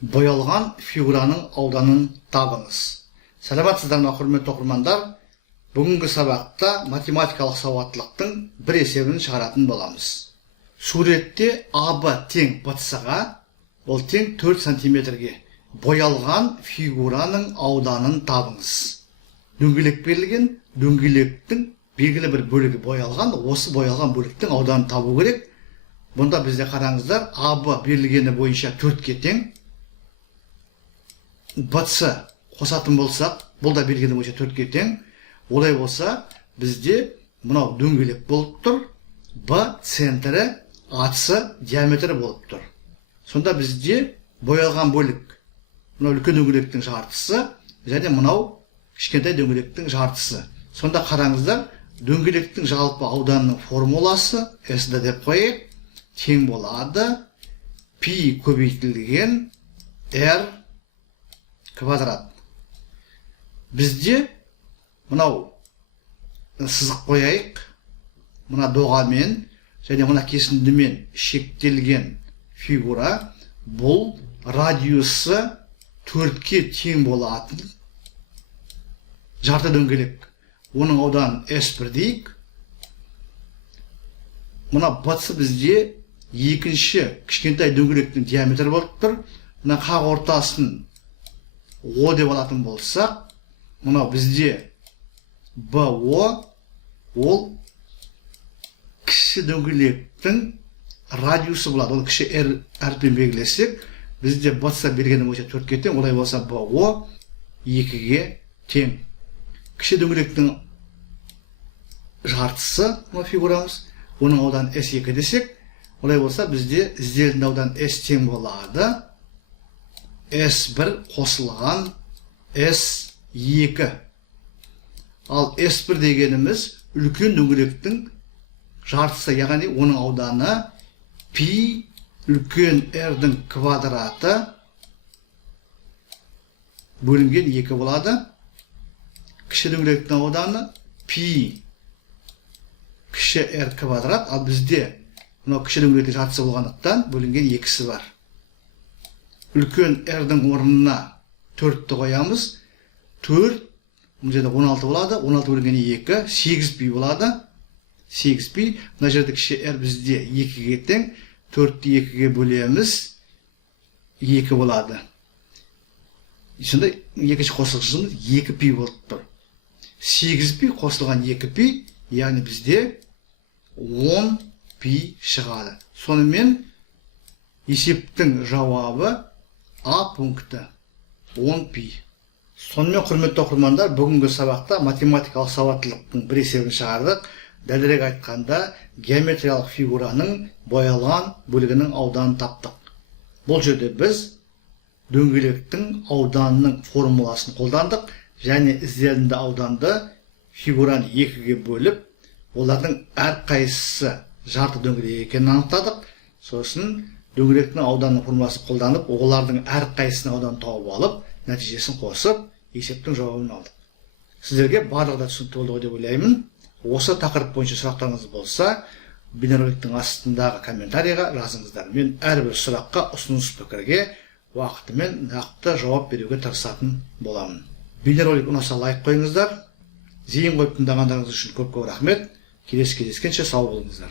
Боялған фигураның ауданын табыңыз. Сәлеметсіздер ме, құрметті оқырмандар? Бүгінгі сабақта математикалық сауаттылықтың бір есебін шығаратын боламыз. Суретте АБ тең БЦ-ға, ол тең 4 сантиметрге боялған фигураның ауданын табыңыз. Дөңгелек берілген, дөңгелектің белгілі бір бөлігі боялған, осы боялған бөліктің ауданын табу керек. Бұнда бізде қараңыздар, АБ берілгені бойынша 4-ке тең. БЦ қосатын болсақ, бұл да берілгені бойынша 4-ке тең. Олай болса, бізде мынау дөңгелек болып тұр, Б центрі, АЦ диаметрі болып тұр. Сонда бізде боялған бөлік, мынау үлкен дөңгелектің жартысы, және мынау кішкентай дөңгелектің жартысы. Сонда қараңыздар, дөңгелектің жалпы ауданының формуласы, S-ді деп қойып, тең болады пи көбейтілген R квадрат. Бізде мынау сызық қояйық, мына доғамен және мына кесіндімен шектелген фигура, бұл радиусы 4-ке тең болатын жарты дөңгелек. Оның ауданын S1 дейік. Мына BC бізде екінші кішкентай дөңгелектің диаметрі болып тұр. Мына қақ ортасын O деп алатын болсақ, мынау бізде BO, ол кіші дөңгелектің радиусы болады. Ол кіші R әрпен белгілесек, бізде BC бергені бойынша 4-ке тең, олай болса BO 2-ге тең. Кіші дөңгелектің жартысы, мына фигурамыз, оның ауданы S2 десек, олай болса бізде ізделетін аудан S тең болады. S1 қосылған S2. Ал S1 дегеніміз үлкен дөңгелектің жартысы, яғни оның ауданы пи үлкен R-дің квадраты бөлінген 2 болады. Кіші дөңгелектің ауданы пи кіші R квадрат, ал бізде мынау кіші дөңгелектің жартысы болғандықтан бөлінген 2-сі бар. Үлкен R-дің орнына 4-ті қоямыз. 4, бұл жерде 16 болады. 16 бөлінген 2, 8 пи болады. 8 пи. Мына жерде кіші R бізде 2-ге тең. 4-ті 2-ге бөлеміз. 2 болады. Сонда екінші қосылғышымыз 2 пи болып тұр. 8 пи қосылған 2 пи, яғни бізде 10 пи шығады. Сонымен есептің жауабы А пункті 10 пи. Сонымен құрметті оқырмандар, бүгінгі сабақта математикалық сауаттылықтың бір есебін шығардық. Дәлірек айтқанда, геометриялық фигураның боялған бөлігінің ауданын таптық. Бұл жерде біз дөңгелектің ауданының формуласын қолдандық, және ізделінді ауданды фигураны 2-ге бөліп, олардың әрқайсысы жарты дөңгелек екенін анықтадық. Сосын дөңгелектің ауданының формуласын қолданып, олардың әрқайсысының ауданын тауып алып, нәтижесін қосып, есептің жауабын алдық. Сіздерге барлығы да түсінікті болды деп ойлаймын. Осы тақырып бойынша сұрақтарыңыз болса, бейнероликтің астындағы комментарийға жазыңыздар. Мен әрбір сұраққа, ұсыныс пікірге уақытымен нақты жауап беруге тырысатын боламын. Бейнеролик ұнаса лайк қойыңыздар. Зейін қойып тыңдағандарыңыз үшін көп рахмет. Келесі кездескенше сау болыңыздар.